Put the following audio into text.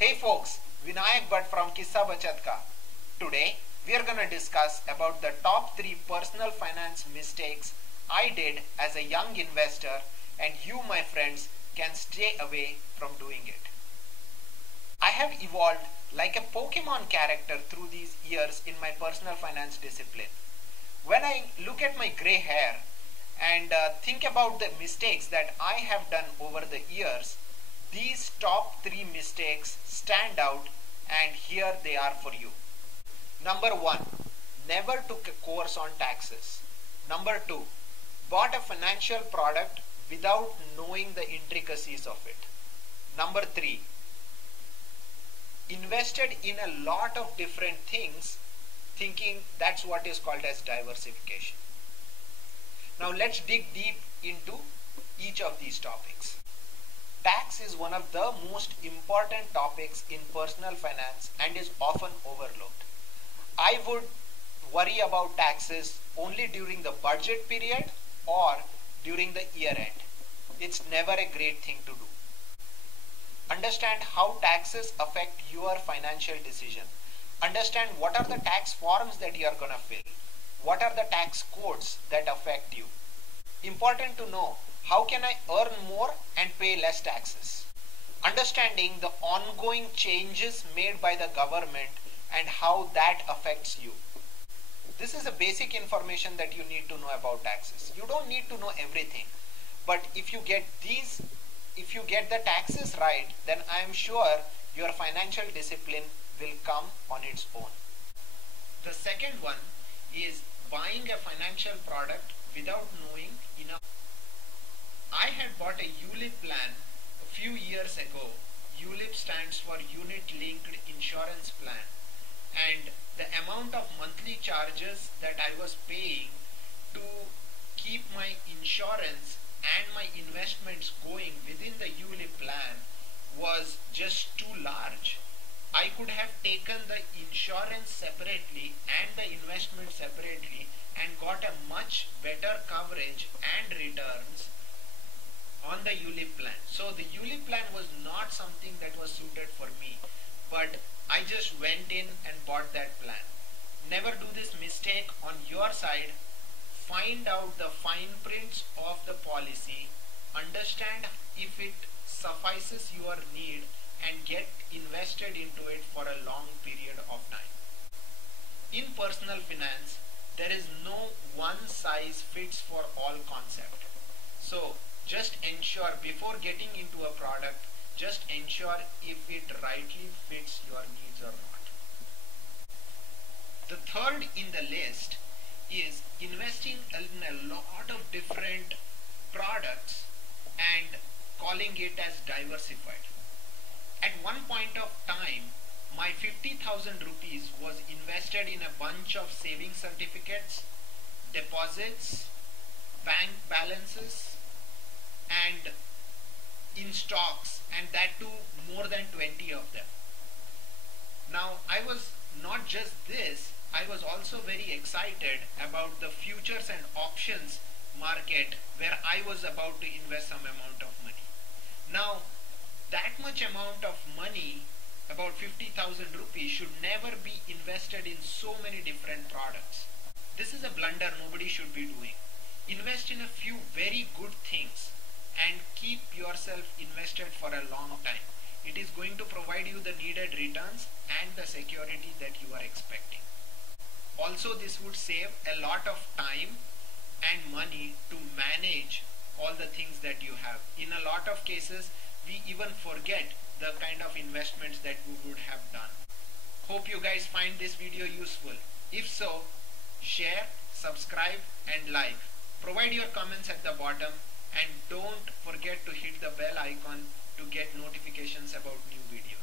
Hey folks, Vinayak Bhatt from Kissa Bachat Ka. Today we are gonna discuss about the top 3 personal finance mistakes I did as a young investor, and you, my friends, can stay away from doing it. I have evolved like a Pokemon character through these years in my personal finance discipline. When I look at my gray hair and think about the mistakes that I have done over the years, these top 3 mistakes stand out, and here they are for you. Number 1. Never took a course on taxes. Number 2. Bought a financial product without knowing the intricacies of it. Number 3. Invested in a lot of different things thinking that's what is called as diversification. Now let's dig deep into each of these topics. Tax is one of the most important topics in personal finance and is often overlooked. I would worry about taxes only during the budget period or during the year end. It's never a great thing to do. Understand how taxes affect your financial decision. Understand what are the tax forms that you are going to fill. What are the tax codes that affect you. Important to know, how can I earn more and pay less taxes? Understanding the ongoing changes made by the government and how that affects you. This is a basic information that you need to know about taxes. You don't need to know everything, but if you get the taxes right, then I am sure your financial discipline will come on its own. The second one is buying a financial product without knowing enough. I had bought a ULIP plan a few years ago. ULIP stands for Unit Linked Insurance Plan, and the amount of monthly charges that I was paying to keep my insurance and my investments going within the ULIP plan was just too large. I could have taken the insurance separately and the investment separately and got a much better coverage and returns on the ULIP plan. So the ULIP plan was not something that was suited for me, but I just went in and bought that plan. Never do this mistake on your side. Find out the fine prints of the policy, understand if it suffices your need, and get invested into it for a long period of time. In personal finance, there is no one size fits for all concept. So just ensure before getting into a product, just ensure if it rightly fits your needs or not. The third in the list is investing in a lot of different products and calling it as diversified. At one point of time, my 50,000 rupees was invested in a bunch of saving certificates, deposits, bank balances, and in stocks, and that too more than 20 of them. Now I was not just this, I was also very excited about the futures and options market where I was about to invest some amount of money. Now that much amount of money, about 50,000 rupees, should never be invested in so many different products. This is a blunder nobody should be doing. Invest in a few very good things and keep yourself invested for a long time. It is going to provide you the needed returns and the security that you are expecting. Also, this would save a lot of time and money to manage all the things that you have. In a lot of cases, we even forget the kind of investments that we would have done. Hope you guys find this video useful. If so, share, subscribe, and like. Provide your comments at the bottom, and don't forget to hit the bell icon to get notifications about new videos.